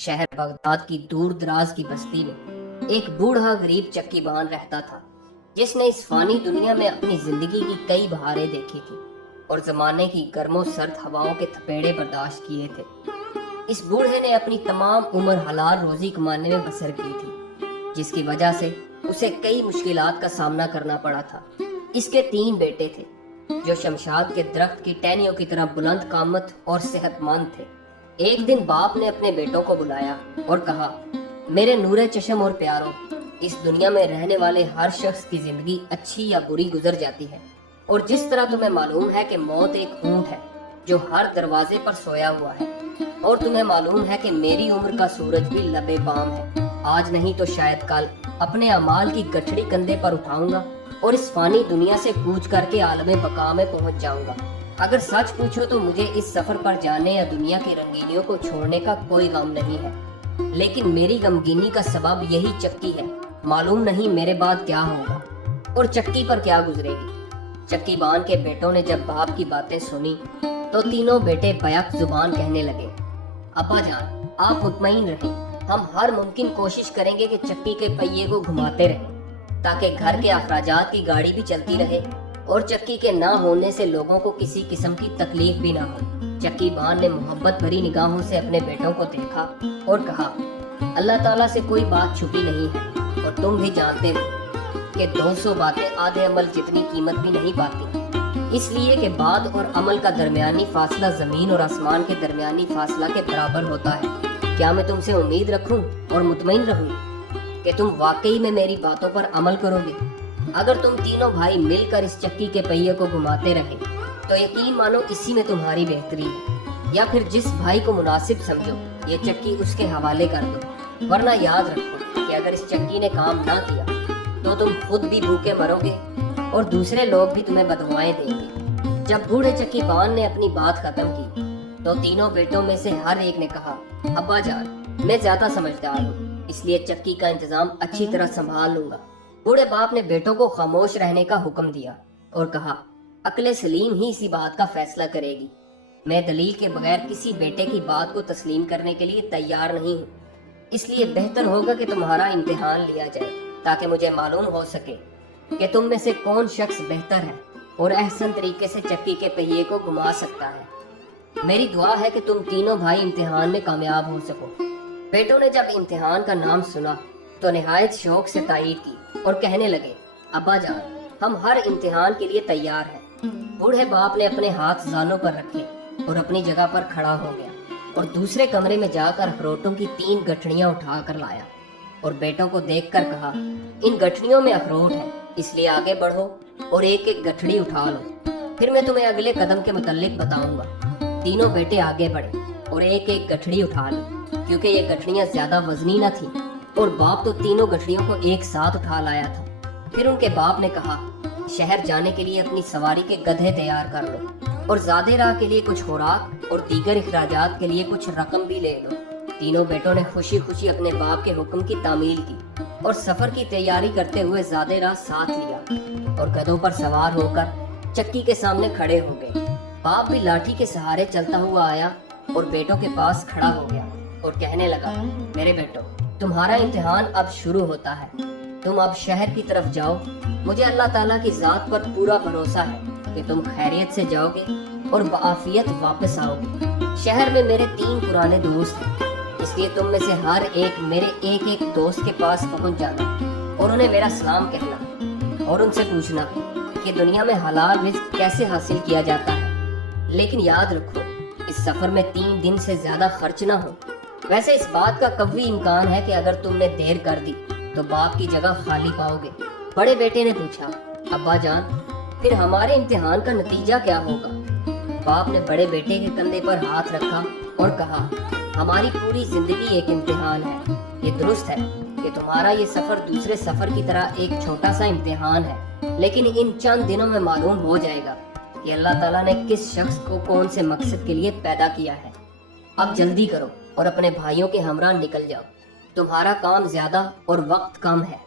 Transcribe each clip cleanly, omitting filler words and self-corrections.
शहर बगदाद की दूर दराज की बस्ती में एक बूढ़ा गरीब चक्की बान रहता था, जिसने इस फानी दुनिया में अपनी जिंदगी की कई बहारें देखी थी और जमाने की गर्मों सर्द हवाओं के थपेड़े बर्दाश्त किए थे। इस बूढ़े ने अपनी तमाम उम्र हलाल रोजी कमाने में बसर की थी, जिसकी वजह से उसे कई मुश्किलात का सामना करना पड़ा था। इसके 3 बेटे थे, जो शमशाद के दरख्त की टहनियों की तरह बुलंद कामत और सेहतमंद थे। एक दिन बाप ने अपने बेटों को बुलाया और कहा, मेरे नूरे चश्म और प्यारों, इस दुनिया में रहने वाले हर शख्स की जिंदगी अच्छी या बुरी गुजर जाती है, और जिस तरह तुम्हें मालूम है कि मौत एक ऊंट है जो हर दरवाजे पर सोया हुआ है, और तुम्हें मालूम है कि मेरी उम्र का सूरज भी लबे बाम है, आज नहीं तो शायद कल अपने अमाल की गठड़ी कंधे पर उठाऊंगा और इस फानी दुनिया से कूच करके आलमे बका में पहुंच जाऊंगा। अगर सच पूछो तो मुझे इस सफर पर जाने या दुनिया की रंगीनियों को छोड़ने का कोई गम नहीं है, लेकिन मेरी गमगीनी का सबब यही चक्की है। मालूम नहीं मेरे बाद क्या होगा और चक्की पर क्या गुजरेगी। चक्की बान के बेटों ने जब बाप की बातें सुनी तो तीनों बेटे बैक जुबान कहने लगे, अब्बा जान, आप मुतमईन रहें, हम हर मुमकिन कोशिश करेंगे कि चक्की के पहिए को घुमाते रहें ताकि घर के अखराजात की गाड़ी भी चलती रहे और चक्की के ना होने से लोगों को किसी किस्म की तकलीफ भी ना हो। चक्की बान ने मोहब्बत भरी निगाहों से अपने बेटों को देखा और कहा, अल्लाह ताला से कोई बात छुपी नहीं है, और तुम भी जानते हो कि 200 बातें आधे अमल जितनी कीमत भी नहीं पाती, इसलिए कि बात और अमल का दरमियानी फासला जमीन और आसमान के दरमियानी फासला के बराबर होता है। क्या मैं तुमसे उम्मीद रखूं और मुतमईन रहूं कि तुम वाकई में मेरी बातों पर अमल करोगे? अगर तुम तीनों भाई मिलकर इस चक्की के पहिए को घुमाते रहे तो यकीन मानो इसी में तुम्हारी बेहतरी है, या फिर जिस भाई को मुनासिब समझो ये चक्की उसके हवाले कर दो, वरना याद रखो कि अगर इस चक्की ने काम ना किया तो तुम खुद भी भूखे मरोगे और दूसरे लोग भी तुम्हें बददुआएं देंगे। जब बूढ़े चक्की बान ने अपनी बात खत्म की तो तीनों बेटों में से हर एक ने कहा, अब्बा जान, मैं ज्यादा समझदार हूँ, इसलिए चक्की का इंतजाम अच्छी तरह संभाल लूंगा। बूढ़े बाप ने बेटों को खामोश रहने का हुक्म दिया और कहा, अक्ले सलीम ही इसी बात का फैसला करेगी। मैं दलील के बगैर किसी बेटे की बात को तस्लीम करने के लिए तैयार नहीं हूँ, इसलिए बेहतर होगा कि तुम्हारा इम्तिहान लिया जाए ताकि मुझे मालूम हो सके कि तुम में से कौन शख्स बेहतर है और अहसन तरीके से चक्की के पहिए को घुमा सकता है। मेरी दुआ है कि तुम तीनों भाई इम्तिहान में कामयाब हो सको। बेटों ने जब इम्तिहान का नाम सुना तो निहायत शौक से तारीफ की और कहने लगे, अब्बा जान, हम हर इम्तिहान के लिए तैयार हैं। बूढ़े बाप ने अपने हाथ जानों पर रखे और अपनी जगह पर खड़ा हो गया और दूसरे कमरे में जाकर अखरोटों की 3 गठड़ियां उठा कर लाया और बेटों को देखकर कहा, इन गठड़ियों में अखरोट है, इसलिए आगे बढ़ो और एक एक गठड़ी उठा लो, फिर मैं तुम्हें अगले कदम के मुतालिक बताऊंगा। तीनों बेटे आगे बढ़े और एक एक गठड़ी उठा ली, क्योंकि ये गठड़ियां ज्यादा वजनी न थी और बाप तो तीनों गठड़ियों को एक साथ उठा लाया था। फिर उनके बाप ने कहा, शहर जाने के लिए अपनी सवारी के गधे तैयार कर लो और ज़्यादा राह के लिए कुछ खुराक और दीगर इखराजात के लिए कुछ रकम भी ले लो। तीनों बेटों ने खुशी खुशी अपने बाप के हुक्म की तामील की और सफर की तैयारी करते हुए ज़्यादा राह साथ लिया और गधों पर सवार होकर चक्की के सामने खड़े हो गए। बाप भी लाठी के सहारे चलता हुआ आया और बेटों के पास खड़ा हो गया और कहने लगा, मेरे बेटो, तुम्हारा इम्तिहान अब शुरू होता है, तुम अब शहर की तरफ जाओ। मुझे अल्लाह ताला की जात पर पूरा भरोसा है कि तुम खैरियत से जाओगे और बाफियत वापस आओगे। शहर में मेरे 3 पुराने दोस्त हैं, इसलिए तुम में से हर एक मेरे एक एक दोस्त के पास पहुंच जाना और उन्हें मेरा सलाम कहना और उनसे पूछना कि दुनिया में हलाल रिज़्क कैसे हासिल किया जाता है। लेकिन याद रखो, इस सफर में 3 दिन से ज्यादा खर्च ना हो। वैसे इस बात का कभी इम्कान है कि अगर तुमने देर कर दी तो बाप की जगह खाली पाओगे। बड़े बेटे ने पूछा, अब्बा जान, फिर हमारे इम्तिहान का नतीजा क्या होगा? बाप ने बड़े बेटे के कंधे पर हाथ रखा और कहा, हमारी पूरी जिंदगी एक इम्तिहान है। ये दुरुस्त है कि तुम्हारा ये सफर दूसरे सफर की तरह एक छोटा सा इम्तिहान है, लेकिन इन चंद दिनों में मालूम हो जाएगा कि अल्लाह ताला ने किस शख्स को कौन से मकसद के लिए पैदा किया है। अब जल्दी करो और अपने भाइयों के हमरा निकल जाओ, तुम्हारा काम ज्यादा और वक्त कम है।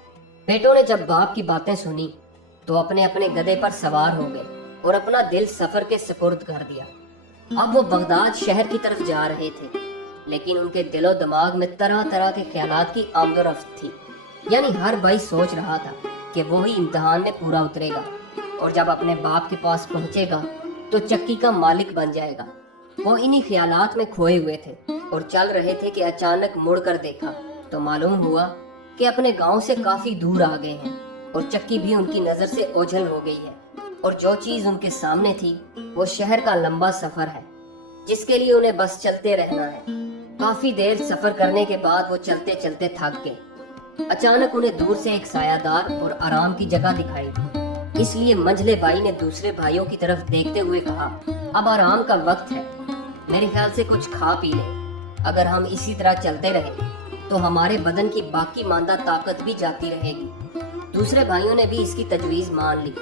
बेटों ने जब बाप की बातें सुनी तो अपने अपने गधे पर सवार हो गए और अपना दिल सफर के सुपुर्द कर दिया। अब वो बगदाद शहर की तरफ जा रहे थे। लेकिन उनके दिलो दिमाग में तरह तरह के ख्यालात की आमदोरफ्त थी। यानी हर भाई सोच रहा था कि वो ही इम्तिहान में पूरा उतरेगा और जब अपने बाप के पास पहुंचेगा तो चक्की का मालिक बन जाएगा। वो इन्हीं ख्यालात में खोए हुए थे और चल रहे थे कि अचानक मुड़कर देखा तो मालूम हुआ कि अपने गांव से काफी दूर आ गए हैं और चक्की भी उनकी नजर से ओझल हो गई है और जो चीज उनके सामने थी वो शहर का लंबा सफर है जिसके लिए उन्हें बस चलते रहना है। काफी देर सफर करने के बाद वो चलते चलते थक गए। अचानक उन्हें दूर से एक सायादार और आराम की जगह दिखाई दी, इसलिए मंझले भाई ने दूसरे भाइयों की तरफ देखते हुए कहा, अब आराम का वक्त है, मेरे ख्याल से कुछ खा पी ले। अगर हम इसी तरह चलते रहे तो हमारे बदन की बाकी मांदा ताकत भी जाती रहेगी। दूसरे भाइयों ने भी इसकी तजवीज मान ली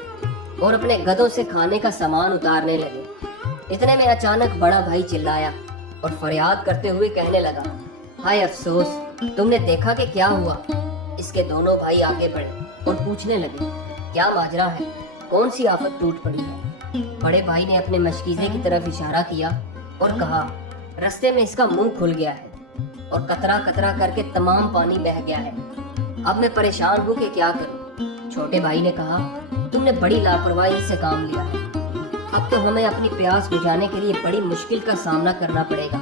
और अपने गधों से खाने का सामान उतारने लगे। इतने में अचानक बड़ा भाई चिल्लाया और फरियाद करते हुए कहने लगा, हाय अफसोस, तुमने देखा कि क्या हुआ। इसके दोनों भाई आगे बढ़े और पूछने लगे, क्या माजरा है, कौन सी आफत टूट पड़ी है। बड़े भाई ने अपने मशकीजे की तरफ इशारा किया और कहा, रास्ते में इसका मुंह खुल गया है और कतरा कतरा करके तमाम पानी बह गया है। अब मैं परेशान हूँ कि क्या करूँ। छोटे भाई ने कहा, तुमने बड़ी लापरवाही से काम लिया है, अब तो हमें अपनी प्यास बुझाने के लिए बड़ी मुश्किल का सामना करना पड़ेगा।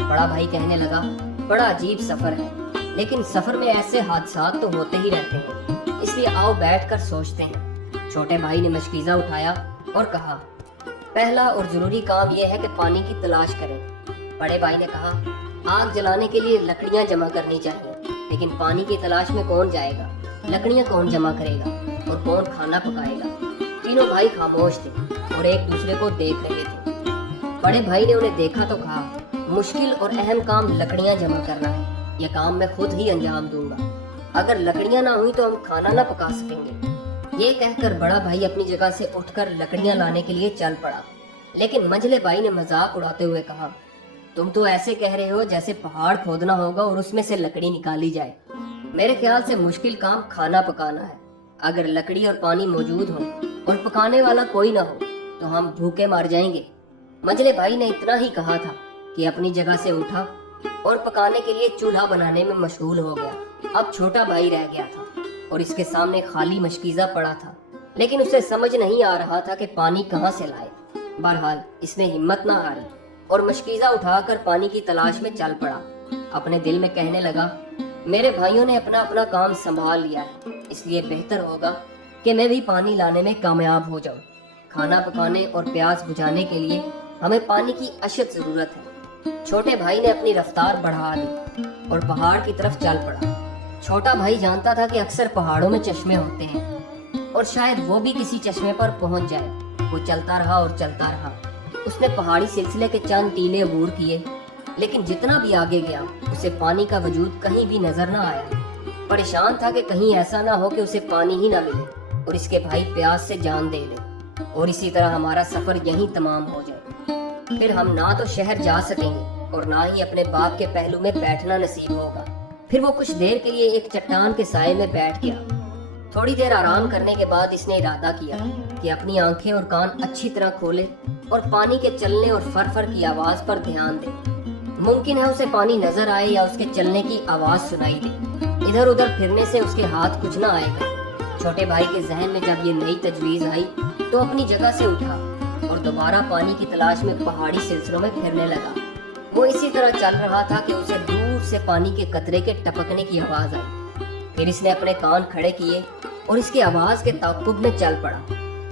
बड़ा भाई कहने लगा, बड़ा अजीब सफर है, लेकिन सफर में ऐसे हादसात तो होते ही रहते हैं, इसलिए आओ बैठकर सोचते हैं। छोटे भाई ने मशकीजा उठाया और कहा, पहला और जरूरी काम यह है कि पानी की तलाश करें। बड़े भाई ने कहा, आग जलाने के लिए लकड़ियां जमा करनी चाहिए, लेकिन पानी की तलाश में कौन जाएगा, लकड़ियां कौन जमा करेगा और कौन खाना पकाएगा। तीनों भाई खामोश थे और एक दूसरे को देख रहे थे। बड़े भाई ने उन्हें देखा तो कहा, मुश्किल और अहम काम लकड़ियां जमा करना है, यह काम मैं खुद ही अंजाम दूंगा। अगर लकड़ियां ना हुई तो हम खाना ना पका सकेंगे। ये कहकर बड़ा भाई अपनी जगह से उठकर लकड़ियां लाने के लिए चल पड़ा, लेकिन मंझले भाई ने मजाक उड़ाते हुए कहा, तुम तो ऐसे कह रहे हो जैसे पहाड़ खोदना होगा और उसमें से लकड़ी निकाली जाए। मेरे ख्याल से मुश्किल काम खाना पकाना है। अगर लकड़ी और पानी मौजूद हो और पकाने वाला कोई ना हो तो हम भूखे मर जाएंगे। मंझले भाई ने इतना ही कहा था कि अपनी जगह से उठा और पकाने के लिए चूल्हा बनाने में मशगूल हो गया। अब छोटा भाई रह गया था और इसके सामने खाली मशकीजा पड़ा था, लेकिन उसे समझ नहीं आ रहा था कि पानी कहाँ से लाए। बहरहाल इसने हिम्मत ना हारी और मशकीजा उठाकर पानी की तलाश में चल पड़ा। अपने दिल में कहने लगा, मेरे भाइयों ने अपना अपना काम संभाल लिया है, इसलिए बेहतर होगा कि मैं भी पानी लाने में कामयाब हो जाऊं। खाना पकाने और प्यास बुझाने के लिए हमें पानी की अशद जरूरत है। छोटे भाई ने अपनी रफ्तार बढ़ा दी और पहाड़ की तरफ चल पड़ा। छोटा भाई जानता था कि अक्सर पहाड़ों में चश्मे होते हैं और शायद वो भी किसी चश्मे पर पहुंच जाए। वो चलता रहा और चलता रहा। उसने पहाड़ी सिलसिले के चंद टीले अबूर किए, लेकिन जितना भी आगे गया उसे पानी का वजूद कहीं भी नजर न आया। परेशान था कि कहीं ऐसा ना हो कि उसे पानी ही ना मिले और इसके भाई प्यास से जान दे दे और इसी तरह हमारा सफर यहीं तमाम हो जाए। फिर हम ना तो शहर जा सकेंगे और ना ही अपने बाप के पहलू में बैठना नसीब होगा। फिर वो कुछ देर के लिए एक चट्टान के साए में बैठ गया। थोड़ी देर आराम करने के बाद इसने इरादा किया कि अपनी आंखें और कान अच्छी तरह खोले और पानी के चलने और फर की आवाज पर ध्यान दे। मुमकिन है उसे पानी नजर आए या उसके चलने की आवाज सुनाई दे। इधर उधर फिरने से उसके हाथ कुछ ना आएगा। छोटे भाई के जहन में जब ये नई तजवीज आई तो अपनी जगह से उठा और दोबारा पानी की तलाश में पहाड़ी सिलसिलों में फिरने लगा। वो इसी तरह चल रहा था कि उसे दूर से पानी के कतरे के टपकने की आवाज आई। फिर इसने अपने कान खड़े किए और इसकी आवाज के ताक़ुब में चल पड़ा।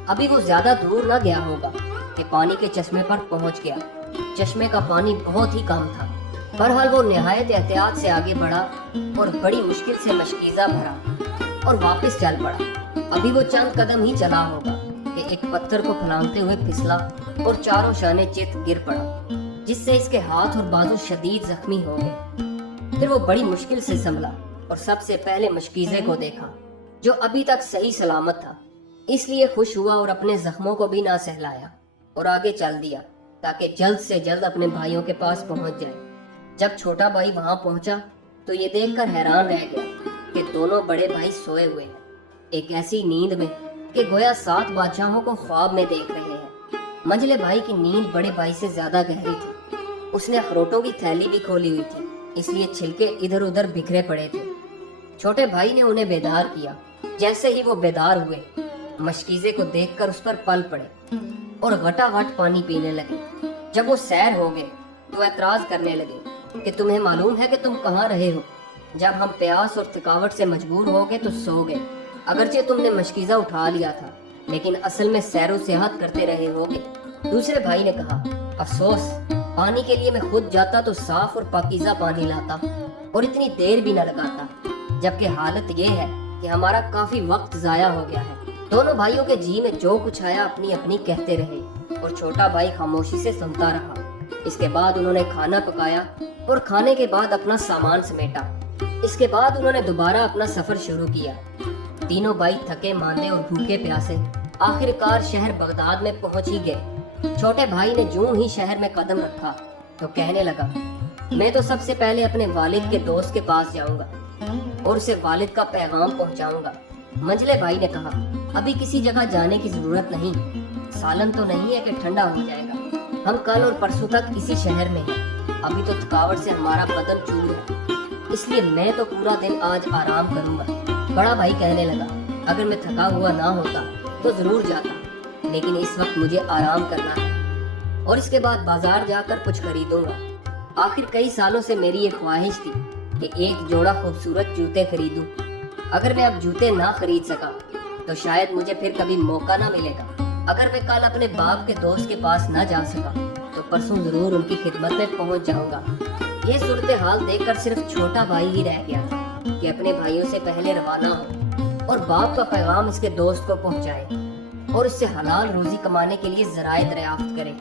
अभी वो ज्यादा दूर ना गया होगा कि पानी के चश्मे पर पहुंच गया। चश्मे का पानी बहुत ही कम था। बहरहाल वो निहायत एहतियात से आगे बढ़ा और बड़ी मुश्किल से मशकीजा भरा और वापस चल पड़ा। अभी वो चंद कदम ही चला होगा कि एक पत्थर को फलांगते हुए फिसला और चारों शाने चित गिर पड़ा, जिससे इसके हाथ और बाजू शदीद जख्मी हो गए। फिर वो बड़ी मुश्किल से संभला और सबसे पहले मशकीजे को देखा जो अभी तक सही सलामत था। इसलिए खुश हुआ और अपने जख्मों को भी ना सहलाया और आगे चल दिया ताकि जल्द से जल्द अपने भाइयों के पास पहुंच जाए। जब छोटा भाई वहां पहुंचा तो ये देखकर हैरान रह गया कि दोनों बड़े भाई सोए हुए हैं, एक ऐसी नींद में कि गोया 7 बादशाहों को ख्वाब में देख रहे हैं। मंझले भाई की नींद बड़े भाई से ज्यादा गहरी थी। اس نے اخروٹوں کی تھیلی بھی کھولی ہوئی تھی، اس لیے چھلکے ادھر ادھر بکھرے پڑے تھے۔ چھوٹے بھائی نے انہیں بیدار کیا۔ جیسے ہی وہ بیدار ہوئے، مشکیزے کو دیکھ کر اس پر پل پڑے اور غٹا غٹ پانی پینے لگے۔ جب وہ سیر ہو گئے تو اعتراض کرنے لگے کہ تمہیں معلوم ہے کہ تم کہاں رہے ہو؟ جب ہم پیاس اور تھکاوٹ سے مجبور ہو گئے تو سو گئے۔ اگرچہ تم نے مشکیزہ اٹھا لیا تھا، لیکن اصل میں سیر و سیاحت کرتے رہے ہوگے۔ دوسرے بھائی نے کہا، افسوس، پانی کے لیے میں خود جاتا تو صاف اور پاکیزہ پانی لاتا اور اتنی دیر بھی نہ لگاتا، جبکہ حالت یہ ہے کہ ہمارا کافی وقت ضائع ہو گیا ہے۔ دونوں بھائیوں کے جی میں جو کچھ آیا اپنی اپنی کہتے رہے اور چھوٹا بھائی خاموشی سے سنتا رہا۔ اس کے بعد انہوں نے کھانا پکایا اور کھانے کے بعد اپنا سامان سمیٹا۔ اس کے بعد انہوں نے دوبارہ اپنا سفر شروع کیا۔ تینوں بھائی تھکے ماندے اور بھوکے پیاسے آخر کار شہر بغداد میں پہنچ ہی گئے۔ چھوٹے بھائی نے جوں ہی شہر میں قدم رکھا تو کہنے لگا، میں تو سب سے پہلے اپنے والد کے دوست کے پاس جاؤں گا اور اسے والد کا پیغام پہنچاؤں گا۔ منجلے بھائی نے کہا، ابھی کسی جگہ جانے کی ضرورت نہیں، سالن تو نہیں ہے کہ ٹھنڈا ہو جائے گا، ہم کل اور پرسوں تک اسی شہر میں ہیں، ابھی تو تھکاوٹ سے ہمارا بدن چور ہے، اس لیے میں تو پورا دن آج آرام کروں گا۔ بڑا بھائی کہنے لگا، اگر میں تھکا ہوا نہ ہوتا تو ضرور جاتا، لیکن اس وقت مجھے آرام کرنا ہے اور اس کے بعد بازار جا کر کچھ خریدوں گا۔ آخر کئی سالوں سے میری یہ خواہش تھی کہ ایک جوڑا خوبصورت جوتے خریدوں۔ اگر میں اب جوتے نہ خرید سکا تو شاید مجھے پھر کبھی موقع نہ ملے گا۔ اگر میں کل اپنے باپ کے دوست کے پاس نہ جا سکا تو پرسوں ضرور ان کی خدمت میں پہنچ جاؤں گا۔ یہ صورتحال دیکھ کر صرف چھوٹا بھائی ہی رہ گیا تھا کہ اپنے بھائیوں سے پہلے روانہ ہو اور باپ کا پیغام اس کے دوست کو پہنچائے اور اس سے حلال روزی کمانے کے لیے ذرائع دریافت کرے۔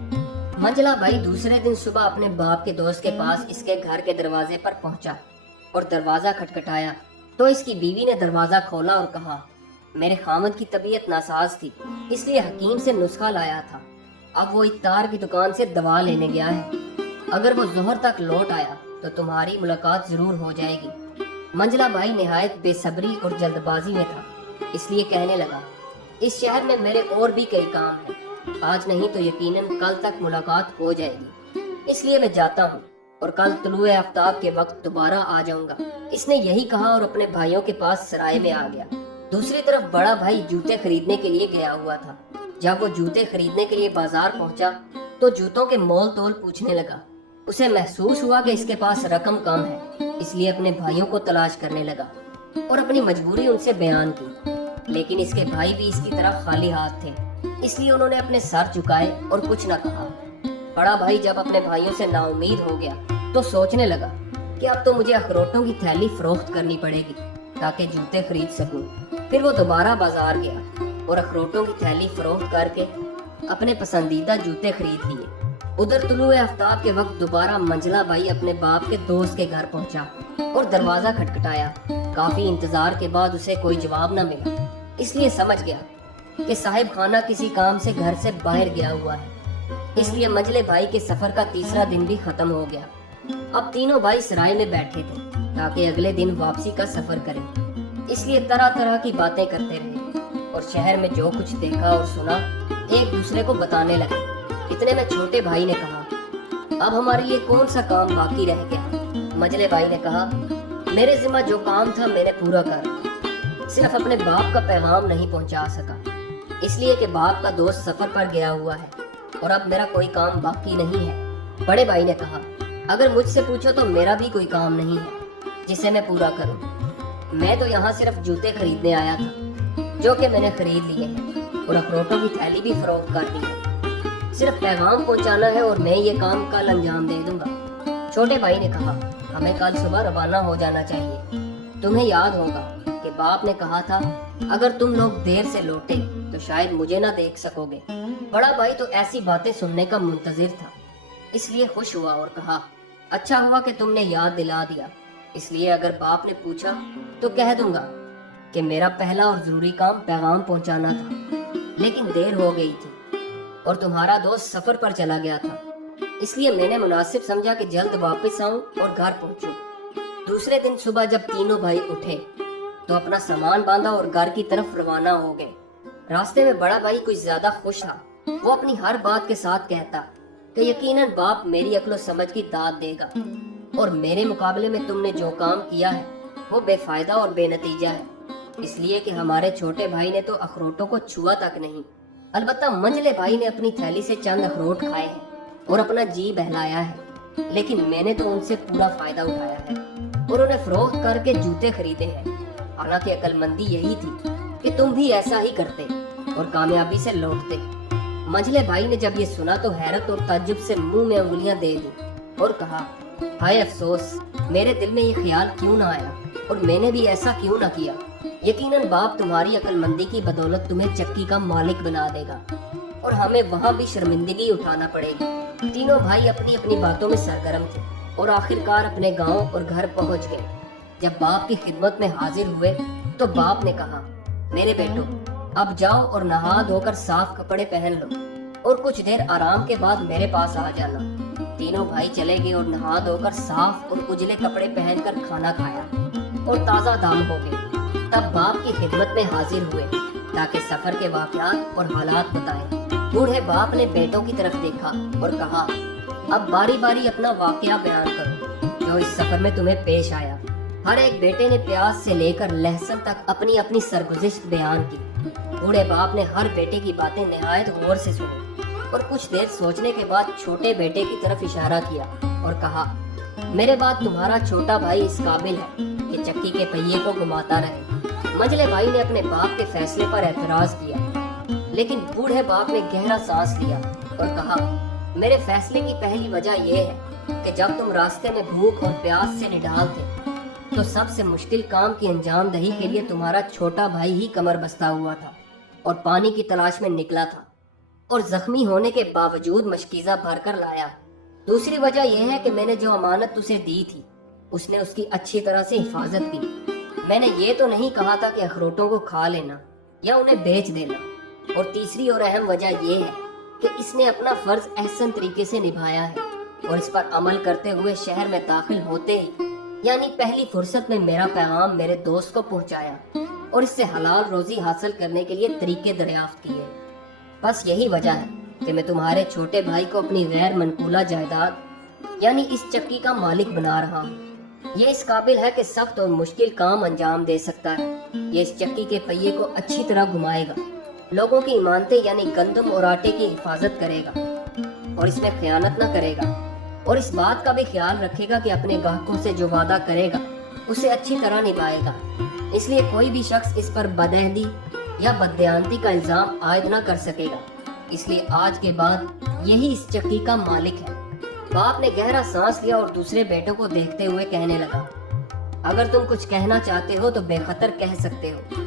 منجلا بھائی دوسرے دن صبح اپنے باپ کے دوست کے پاس اس کے گھر کے دروازے پر پہنچا اور دروازہ کھٹکھٹایا تو اس کی بیوی نے دروازہ کھولا اور کہا، میرے خامد کی طبیعت ناساز تھی، اس لیے حکیم سے نسخہ لایا تھا، اب وہ عطار کی دکان سے دوا لینے گیا ہے، اگر وہ ظہر تک لوٹ آیا تو تمہاری ملاقات ضرور ہو جائے گی۔ منجلا بھائی نہایت بے صبری اور جلد بازی میں تھا، اس لیے کہنے لگا، اس شہر میں میرے اور بھی کئی کام ہیں، آج نہیں تو یقیناً کل تک ملاقات ہو جائے گی، اس لیے میں جاتا ہوں اور کل طلوع آفتاب کے وقت دوبارہ آ جاؤں گا۔ اس نے یہی کہا اور اپنے بھائیوں کے پاس سرائے میں آ گیا۔ دوسری طرف بڑا بھائی جوتے خریدنے کے لیے گیا ہوا تھا۔ جب وہ جوتے خریدنے کے لیے بازار پہنچا تو جوتوں کے مول تول پوچھنے لگا۔ اسے محسوس ہوا کہ اس کے پاس رقم کم ہے، اس لیے اپنے بھائیوں کو تلاش کرنے لگا اور اپنی مجبوری ان سے بیان کی، لیکن اس کے بھائی بھی اس کی طرح خالی ہاتھ تھے، اس لیے انہوں نے اپنے سر جھکائے اور کچھ نہ کہا۔ بڑا بھائی جب اپنے بھائیوں سے نا امید ہو گیا تو سوچنے لگا کہ اب تو مجھے اخروٹوں کی تھیلی فروخت کرنی پڑے گی تاکہ جوتے خرید سکوں۔ پھر وہ دوبارہ بازار گیا اور اخروٹوں کی تھیلی فروخت کر کے اپنے پسندیدہ جوتے خرید لیے۔ ادھر طلوع آفتاب کے وقت دوبارہ منجلا بھائی اپنے باپ کے دوست کے گھر پہنچا اور دروازہ کھٹکھٹایا۔ کافی انتظار کے بعد اسے کوئی جواب نہ ملا، اس لیے سمجھ گیا کہ صاحب خانہ کسی کام سے گھر سے باہر گیا ہوا ہے، اس لیے منجلے بھائی کے سفر کا تیسرا دن بھی ختم ہو گیا۔ اب تینوں بھائی سرائے میں بیٹھے تھے تاکہ اگلے دن واپسی کا سفر کریں، اس لیے طرح طرح کی باتیں کرتے رہے اور شہر میں جو کچھ دیکھا اور سنا ایک دوسرے کو بتانے لگے۔ اتنے میں چھوٹے بھائی نے کہا، اب ہمارے لیے کون سا کام باقی رہ گیا؟ منجلے بھائی نے کہا، میرے ذمہ جو کام تھا میں نے پورا کر دیا، صرف اپنے باپ کا پیغام نہیں پہنچا سکا، اس لیے کہ باپ کا دوست سفر پر گیا ہوا ہے اور اب میرا کوئی کام باقی نہیں ہے۔ بڑے بھائی نے کہا، اگر مجھ سے پوچھو تو میرا بھی کوئی کام نہیں ہے جسے میں پورا کروں، میں تو یہاں صرف جوتے خریدنے آیا تھا جو کہ میں نے خرید لیے ہیں اور اخروٹوں کی تھیلی بھی فروخت کر دی ہے، صرف پیغام پہنچانا ہے اور میں یہ کام کل انجام دے دوں گا۔ چھوٹے بھائی نے کہا، ہمیں کل صبح روانہ ہو جانا چاہیے، تمہیں یاد ہوگا کہ باپ نے کہا تھا اگر تم لوگ دیر سے لوٹے تو شاید مجھے نہ دیکھ سکو گے۔ بڑا بھائی تو ایسی باتیں سننے کا منتظر تھا، اس لیے خوش ہوا اور کہا، اچھا ہوا کہ تم نے یاد دلا دیا، اس لیے اگر باپ نے پوچھا تو کہہ دوں گا کہ میرا پہلا اور ضروری کام پیغام پہنچانا تھا، لیکن دیر ہو گئی تھی اور تمہارا دوست سفر پر چلا گیا تھا، اس لیے میں نے مناسب سمجھا کہ جلد واپس آؤں اور گھر پہنچوں۔ دوسرے دن صبح جب تینوں بھائی اٹھے تو اپنا سامان باندھا اور گھر کی طرف روانہ ہو گئے۔ راستے میں بڑا بھائی کچھ زیادہ خوش تھا، وہ اپنی ہر بات کے ساتھ کہتا، کہ یقیناً باپ میری عقل و سمجھ کی داد دے گا اور میرے مقابلے میں تم نے جو کام کیا ہے وہ بے فائدہ اور بے نتیجہ ہے، اس لیے کہ ہمارے چھوٹے بھائی نے تو اخروٹوں کو چھوا تک نہیں۔ البتہ منجلے بھائی نے اپنی تھیلی سے چند اخروٹ کھائے ہیں اور اپنا جی بہلایا ہے، لیکن میں نے تو ان سے پورا فائدہ اٹھایا ہے اور انہیں فروخت کر کے جوتے خریدے ہیں۔ حالانکہ عقل مندی یہی تھی کہ تم بھی ایسا ہی کرتے اور کامیابی سے لوٹتے۔ منجلے بھائی نے جب یہ سنا تو حیرت اور تعجب سے منہ میں انگلیاں دے دی اور کہا، ہائے افسوس، میرے دل میں یہ خیال کیوں نہ آیا اور میں نے بھی ایسا کیوں نہ کیا۔ یقیناً باپ تمہاری عقل مندی کی بدولت تمہیں چکی کا مالک بنا دے گا اور ہمیں وہاں بھی شرمندگی اٹھانا پڑے گی۔ تینوں بھائی اپنی اپنی باتوں میں سرگرم تھے اور آخرکار اپنے گاؤں اور گھر پہنچ گئے۔ جب باپ کی خدمت میں حاضر ہوئے تو باپ نے کہا، میرے بیٹو، اب جاؤ اور نہا دھو کر صاف کپڑے پہن لو اور کچھ دیر آرام کے بعد میرے پاس آ جانا۔ تینوں بھائی چلے گئے اور نہا دھو کر صاف اور اجلے کپڑے پہن کر کھانا کھایا اور تازہ دام ہو گئے۔ تب باپ کی خدمت میں حاضر ہوئے تاکہ سفر کے واقعات اور حالات بتائیں۔ بوڑھے باپ نے بیٹوں کی طرف دیکھا اور کہا، اب باری باری اپنا واقعہ بیان کرو جو اس سفر میں تمہیں پیش آیا۔ ہر ایک بیٹے نے پیاز سے لے کر لہسن تک اپنی اپنی سرگزشت بیان کی۔ بوڑھے باپ نے ہر بیٹے کی باتیں نہایت غور سے سنی اور کچھ دیر سوچنے کے بعد چھوٹے بیٹے کی طرف اشارہ کیا اور کہا، میرے بعد تمہارا چھوٹا بھائی اس قابل ہے کہ چکی کے پہیے کو گھماتا رہے۔ منجلے بھائی نے اپنے باپ کے فیصلے پر اعتراض کیا، لیکن بوڑھے باپ نے گہرا سانس لیا اور کہا، میرے فیصلے کی پہلی وجہ یہ ہے کہ جب تم راستے میں بھوک اور پیاس سے نڈال تھے تو سب سے مشکل کام کی انجام دہی کے لیے تمہارا چھوٹا بھائی ہی کمر بستہ ہوا تھا اور پانی کی تلاش میں نکلا تھا اور زخمی ہونے کے باوجود مشکیزہ بھر کر لایا۔ دوسری وجہ یہ ہے کہ میں نے جو امانت تجھے دی تھی اس نے اس کی اچھی طرح سے حفاظت کی۔ میں نے یہ تو نہیں کہا تھا کہ اخروٹوں کو کھا لینا یا انہیں بیچ دینا۔ اور تیسری اور اہم وجہ یہ ہے کہ اس نے اپنا فرض احسن طریقے سے نبھایا ہے اور اس پر عمل کرتے ہوئے شہر میں داخل ہوتے ہی یعنی پہلی فرصت میں میرا پیغام میرے دوست کو پہنچایا اور اس سے حلال روزی حاصل کرنے کے لیے طریقے دریافت کیے۔ بس یہی وجہ ہے کہ میں تمہارے چھوٹے بھائی کو اپنی غیر منقولہ جائیداد یعنی اس چکی کا مالک بنا رہا ہوں۔ یہ اس قابل ہے کہ سخت اور مشکل کام انجام دے سکتا ہے۔ یہ اس چکی کے پہیے کو اچھی طرح گھمائے گا، لوگوں کی ایمانتیں یعنی گندم اور آٹے کی حفاظت کرے گا اور اس میں خیانت نہ کرے گا، اور اس بات کا بھی خیال رکھے گا کہ اپنے گاہکوں سے جو وعدہ کرے گا اسے اچھی طرح نبھائے گا۔ اس لیے کوئی بھی شخص اس پر بدعہدی یا بددیانتی کا الزام عائد نہ کر سکے گا۔ اس لیے آج کے بعد یہی اس چکی کا مالک ہے۔ باپ نے گہرا سانس لیا اور دوسرے بیٹوں کو دیکھتے ہوئے کہنے لگا، اگر تم کچھ کہنا چاہتے ہو تو بے خطر کہہ سکتے ہو۔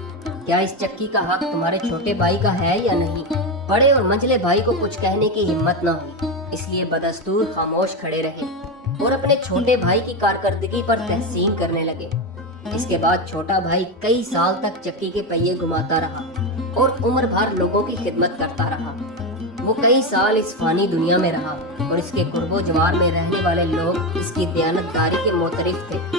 کیا اس چکی کا حق تمہارے چھوٹے بھائی کا ہے یا نہیں؟ بڑے اور منجلے بھائی کو کچھ کہنے کی ہمت نہ ہوئی، اس لیے بدستور خاموش کھڑے رہے اور اپنے چھوٹے بھائی کی کارکردگی پر تحسین کرنے لگے۔ اس کے بعد چھوٹا بھائی کئی سال تک چکی کے پہیے گھماتا رہا اور عمر بھر لوگوں کی خدمت کرتا رہا۔ وہ کئی سال اس فانی دنیا میں رہا اور اس کے قرب و جوار میں رہنے والے لوگ اس کی دیانتداری کے معترف تھے۔